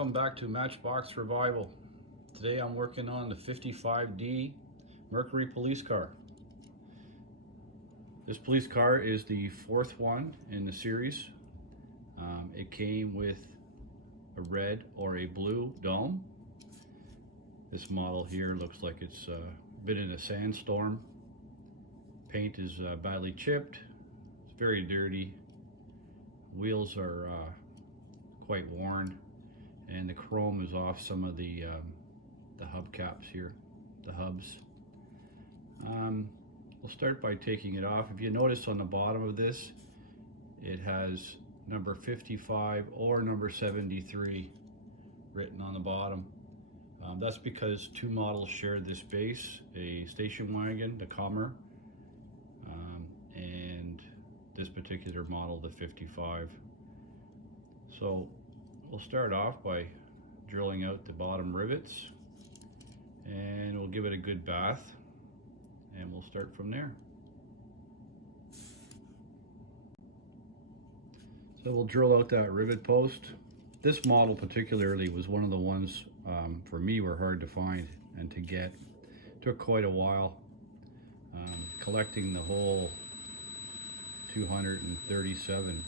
Welcome back to Matchbox Revival. Today I'm working on the 55d Mercury police car. This police car is the fourth one in the series. It came with a red or a blue dome. This model here looks like it's been in a sandstorm. Paint is badly chipped. It's very dirty. Wheels are quite worn, and the chrome is off some of the hubcaps here, the hubs. We'll start by taking it off. If you notice on the bottom of this, it has number 55 or number 73 written on the bottom. That's because two models shared this base, a station wagon, the Commer, and this particular model, the 55. So we'll start off by drilling out the bottom rivets, and we'll give it a good bath, and we'll start from there. So we'll drill out that rivet post. This model particularly was one of the ones for me were hard to find and to get. It took quite a while collecting the whole 237.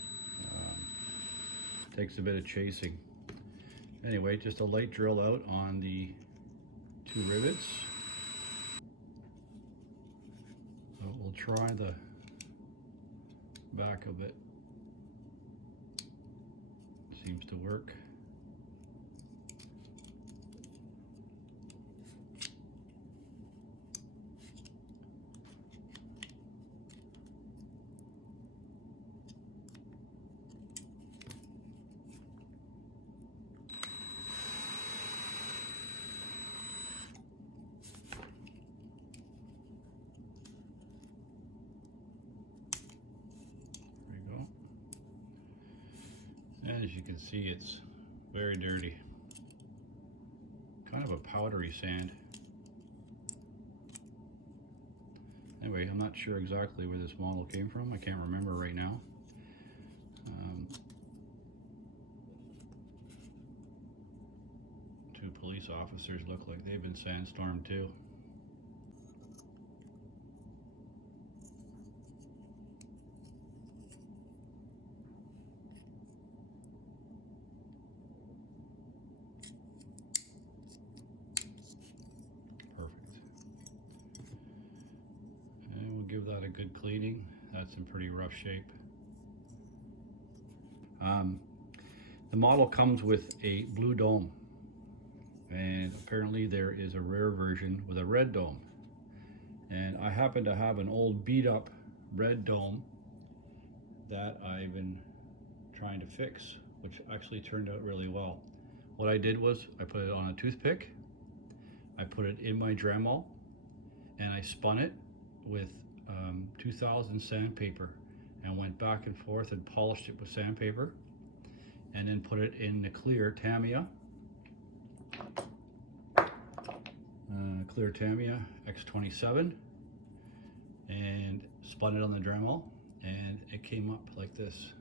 Takes a bit of chasing. Anyway, just a light drill out on the two rivets. So we'll try the back of it. Seems to work. And as you can see, it's very dirty. Kind of a powdery sand. Anyway, I'm not sure exactly where this model came from. I can't remember right now. Two police officers look like they've been sandstormed too. Give that a good cleaning. That's in pretty rough shape. The model comes with a blue dome, and apparently there is a rare version with a red dome, and I happen to have an old beat up red dome that I've been trying to fix, which actually turned out really well. What I did was I put it on a toothpick, I put it in my Dremel, and I spun it with 2000 sandpaper and went back and forth and polished it with sandpaper, and then put it in the clear Tamiya, X27, and spun it on the Dremel, and it came up like this.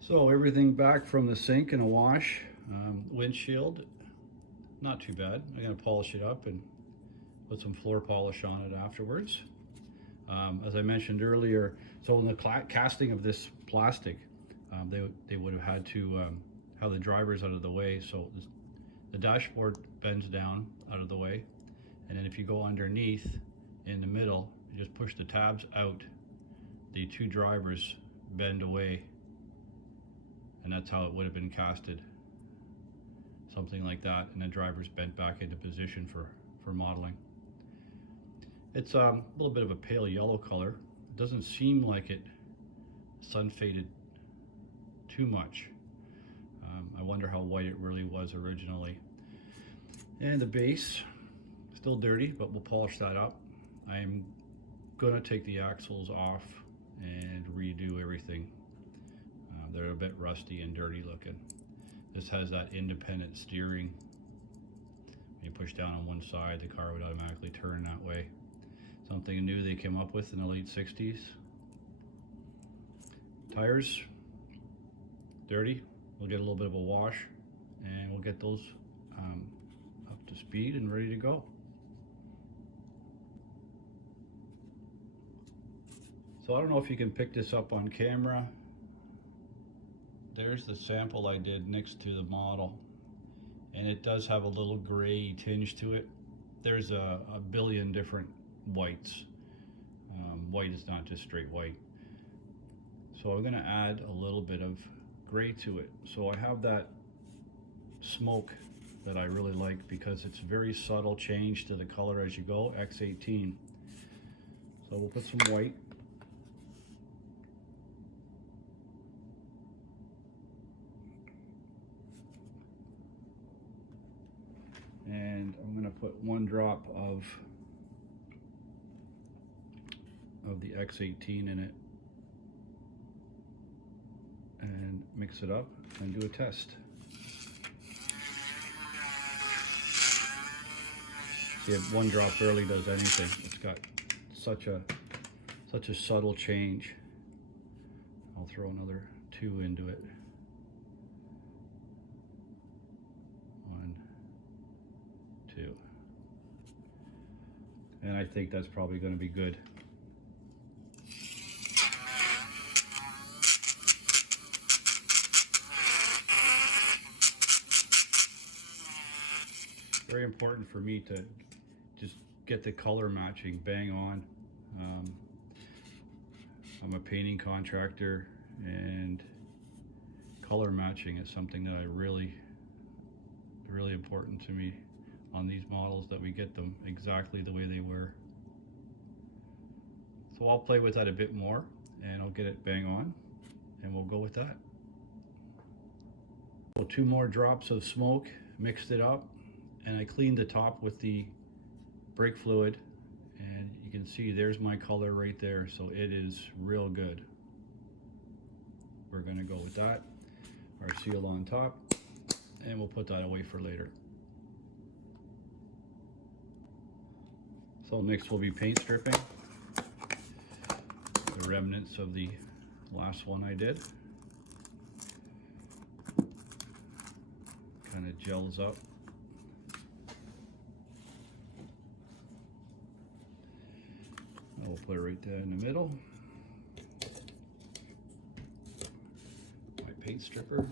So everything back from the sink and a wash. Windshield, not too bad. I'm gonna polish it up and put some floor polish on it afterwards. As I mentioned earlier, so in the casting of this plastic, they would have had to have the drivers out of the way, so the dashboard bends down out of the way, and then if you go underneath in the middle, you just push the tabs out, the two drivers bend away, and that's how it would have been casted. Something like that, and the drivers bent back into position for modeling. It's a little bit of a pale yellow color. It doesn't seem like it sun faded too much. I wonder how white it really was originally. And the base, still dirty, but we'll polish that up. I'm gonna take the axles off and redo everything. They're a bit rusty and dirty looking. This has that independent steering. When you push down on one side, the car would automatically turn that way. Something new they came up with in the late 60s. Tires, dirty. We'll get a little bit of a wash and we'll get those up to speed and ready to go. So I don't know if you can pick this up on camera. There's the sample I did next to the model, and it does have a little gray tinge to it. There's a billion different whites. White is not just straight white. So I'm gonna add a little bit of gray to it. So I have that smoke that I really like because it's very subtle change to the color as you go, X18. So we'll put some white. And I'm going to put 1 drop of the X18 in it and mix it up and do a test. See, 1 drop barely does anything. It's got such a subtle change. I'll throw another 2 into it. 1, 2. And I think that's probably going to be good. Very important for me to just get the color matching bang on. I'm a painting contractor, and color matching is something that I really important to me on these models, that we get them exactly the way they were. So I'll play with that a bit more and I'll get it bang on and we'll go with that. So 2 more drops of smoke, mixed it up, and I cleaned the top with the brake fluid, and you can see there's my color right there. So it is real good. We're gonna go with that, our seal on top, and we'll put that away for later. So next will be paint stripping. The remnants of the last one I did. Kind of gels up. We'll put it right there in the middle. My paint stripper.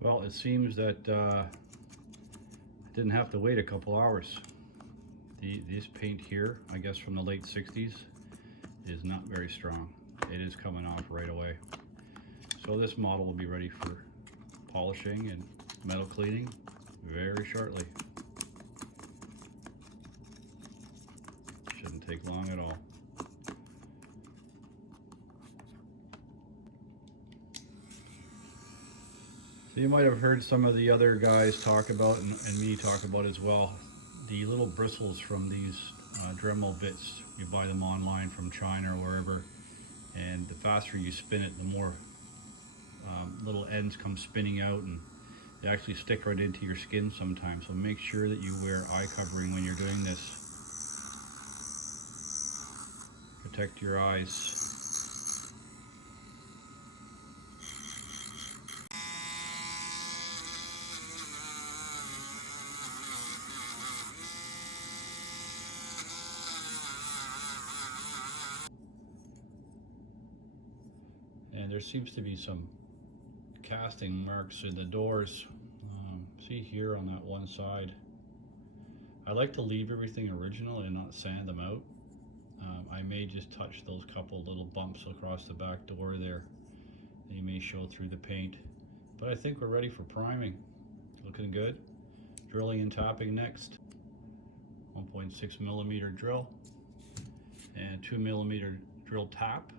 Well, it seems that I didn't have to wait a couple hours. This paint here, I guess from the late 60s, is not very strong. It is coming off right away. So this model will be ready for polishing and metal cleaning very shortly. Shouldn't take long at all. So you might have heard some of the other guys talk about, and me talk about as well, the little bristles from these Dremel bits. You buy them online from China or wherever, and the faster you spin it, the more little ends come spinning out, and they actually stick right into your skin sometimes. So make sure that you wear eye covering when you're doing this. Protect your eyes. And there seems to be some casting marks in the doors. See here on that one side. I like to leave everything original and not sand them out. I may just touch those couple little bumps across the back door there. They may show through the paint. But I think we're ready for priming. Looking good. Drilling and tapping next. 1.6 millimeter drill and 2 millimeter drill tap.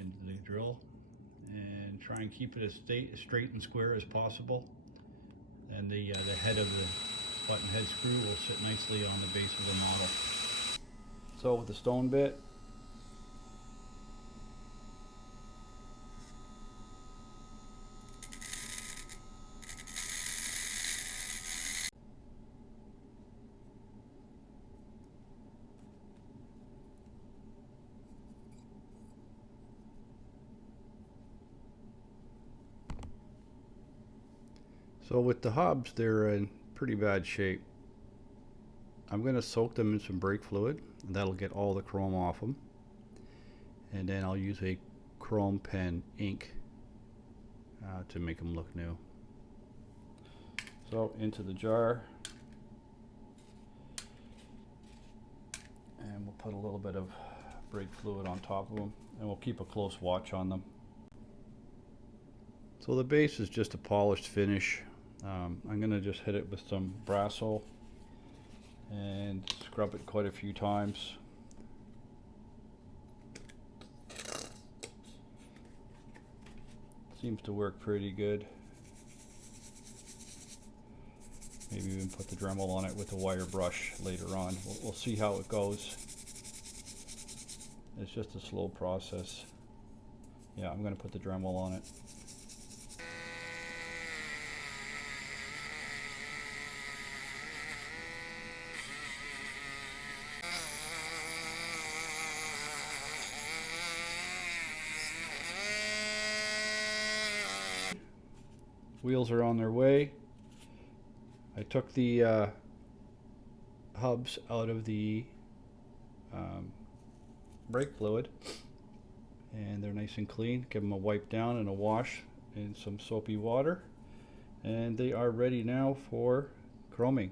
Into the drill, and try and keep it as straight and square as possible. And the head of the button head screw will sit nicely on the base of the model. So with the stone bit, So with the hubs, they're in pretty bad shape. I'm going to soak them in some brake fluid, and that'll get all the chrome off them. And then I'll use a chrome pen ink to make them look new. So into the jar, and we'll put a little bit of brake fluid on top of them, and we'll keep a close watch on them. So the base is just a polished finish. I'm going to just hit it with some Brasso and scrub it quite a few times. Seems to work pretty good. Maybe even put the Dremel on it with a wire brush later on. We'll see how it goes. It's just a slow process. Yeah, I'm going to put the Dremel on it. Wheels are on their way. I took the hubs out of the brake fluid, and they're nice and clean. Give them a wipe down and a wash in some soapy water, and they are ready now for chroming.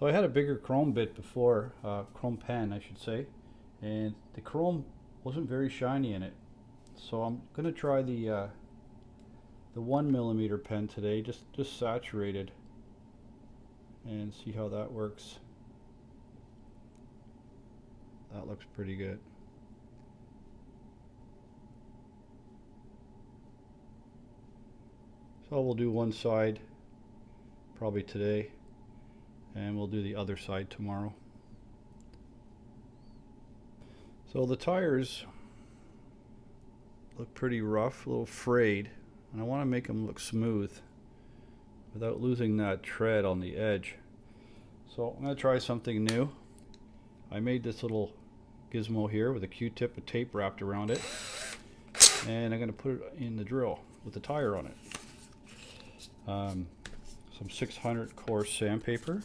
So I had a bigger chrome bit before, chrome pen I should say, and the chrome wasn't very shiny in it. So I'm going to try the 1mm pen today, just saturated, and see how that works. That looks pretty good. So we'll do one side probably today, and we'll do the other side tomorrow. So the tires look pretty rough, a little frayed, and I want to make them look smooth without losing that tread on the edge. So I'm going to try something new. I made this little gizmo here with a Q-tip and tape wrapped around it, and I'm going to put it in the drill with the tire on it. Some 600 coarse sandpaper,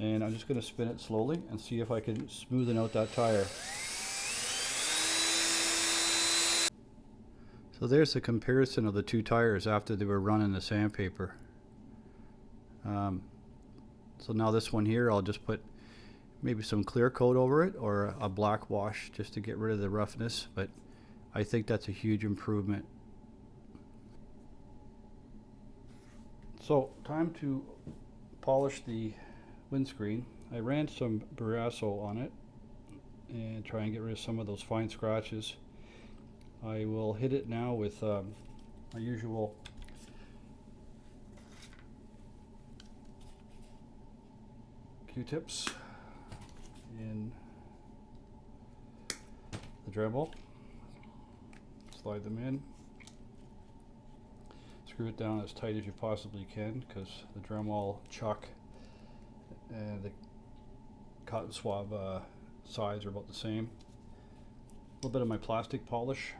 and I'm just going to spin it slowly and see if I can smoothen out that tire. So there's a comparison of the two tires after they were run in the sandpaper. So now this one here, I'll just put maybe some clear coat over it or a black wash just to get rid of the roughness, but I think that's a huge improvement. So time to polish the windscreen. I ran some Brasso on it and try and get rid of some of those fine scratches. I will hit it now with my usual Q-tips in the Dremel. Slide them in. Screw it down as tight as you possibly can, because the Dremel chuck and the cotton swab sides are about the same. A little bit of my plastic polish.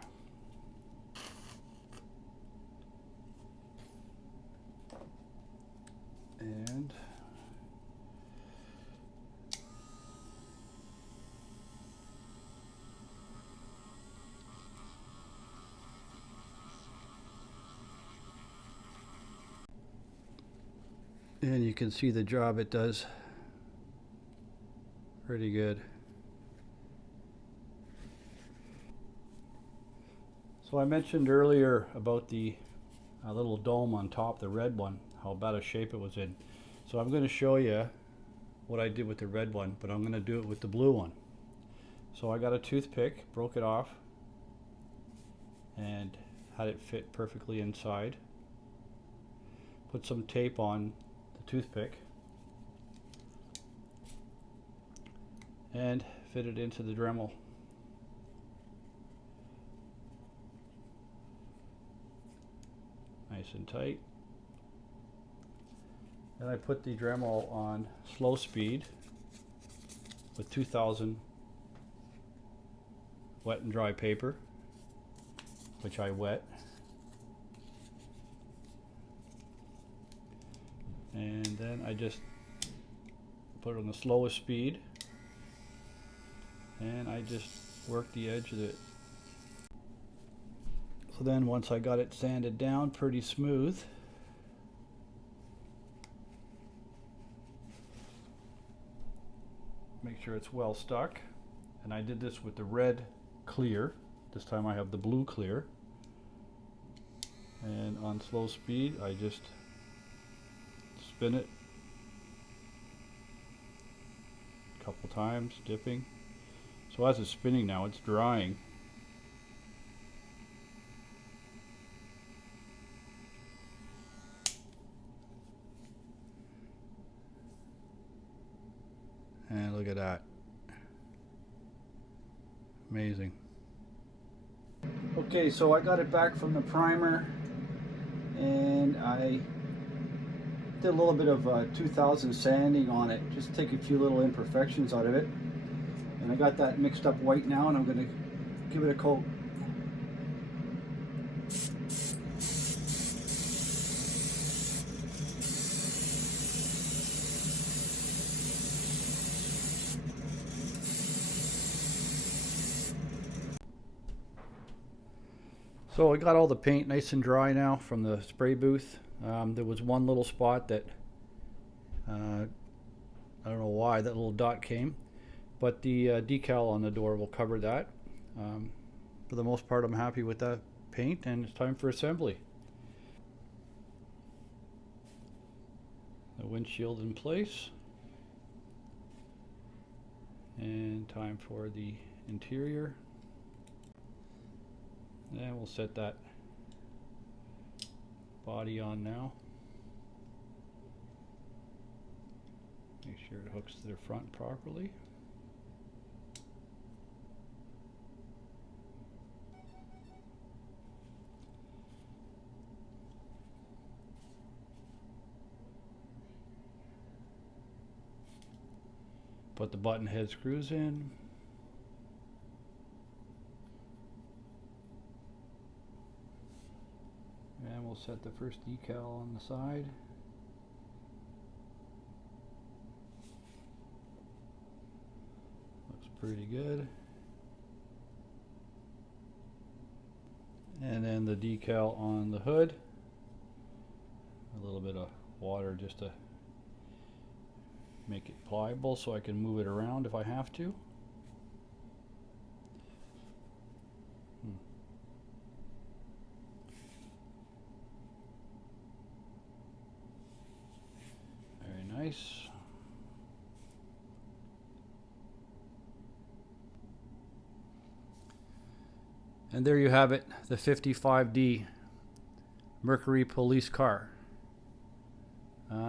And you can see the job it does. Pretty good. So I mentioned earlier about the little dome on top, the red one, how bad a shape it was in. So I'm going to show you what I did with the red one, but I'm going to do it with the blue one. So I got a toothpick, broke it off, and had it fit perfectly inside. Put some tape on the toothpick and fit it into the Dremel. Nice and tight. Then I put the Dremel on slow speed with 2000 wet and dry paper. which I wet. And then I just put it on the slowest speed, and I just work the edge of it. So then once I got it sanded down pretty smooth, make sure it's well stuck. And I did this with the red clear. This time I have the blue clear. And on slow speed, I just spin it a couple times, dipping. So as it's spinning now, it's drying. And look at that. Amazing. Okay, so I got it back from the primer, and I did a little bit of 2000 sanding on it, just take a few little imperfections out of it. And I got that mixed up white now, and I'm going to give it a coat. So I got all the paint nice and dry now from the spray booth. There was one little spot that I don't know why that little dot came, but the decal on the door will cover that. For the most part, I'm happy with that paint, and it's time for assembly. The windshield in place, and time for the interior. And we'll set that body on now. Make sure it hooks to the front properly. Put the button head screws in. And we'll set the first decal on the side. Looks pretty good. And then the decal on the hood. A little bit of water just to make it pliable so I can move it around if I have to. Very nice. And there you have it, the 55d Mercury Police car.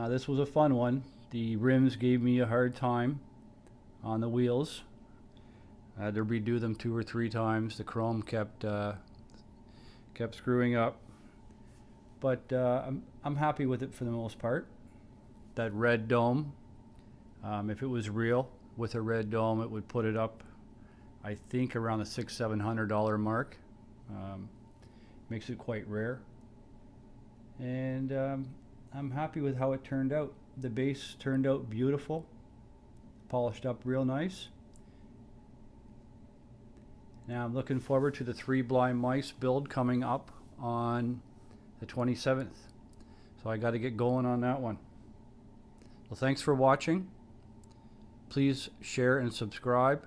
This was a fun one. The rims gave me a hard time on the wheels. I had to redo them 2 or 3 times. The chrome kept screwing up, but I'm happy with it for the most part. That red dome, if it was real with a red dome, it would put it up, I think, around the $600-700 mark. Makes it quite rare, and I'm happy with how it turned out. The base turned out beautiful, polished up real nice. Now I'm looking forward to the 3 blind mice build coming up on the 27th. So I got to get going on that one. Well, thanks for watching. Please share and subscribe.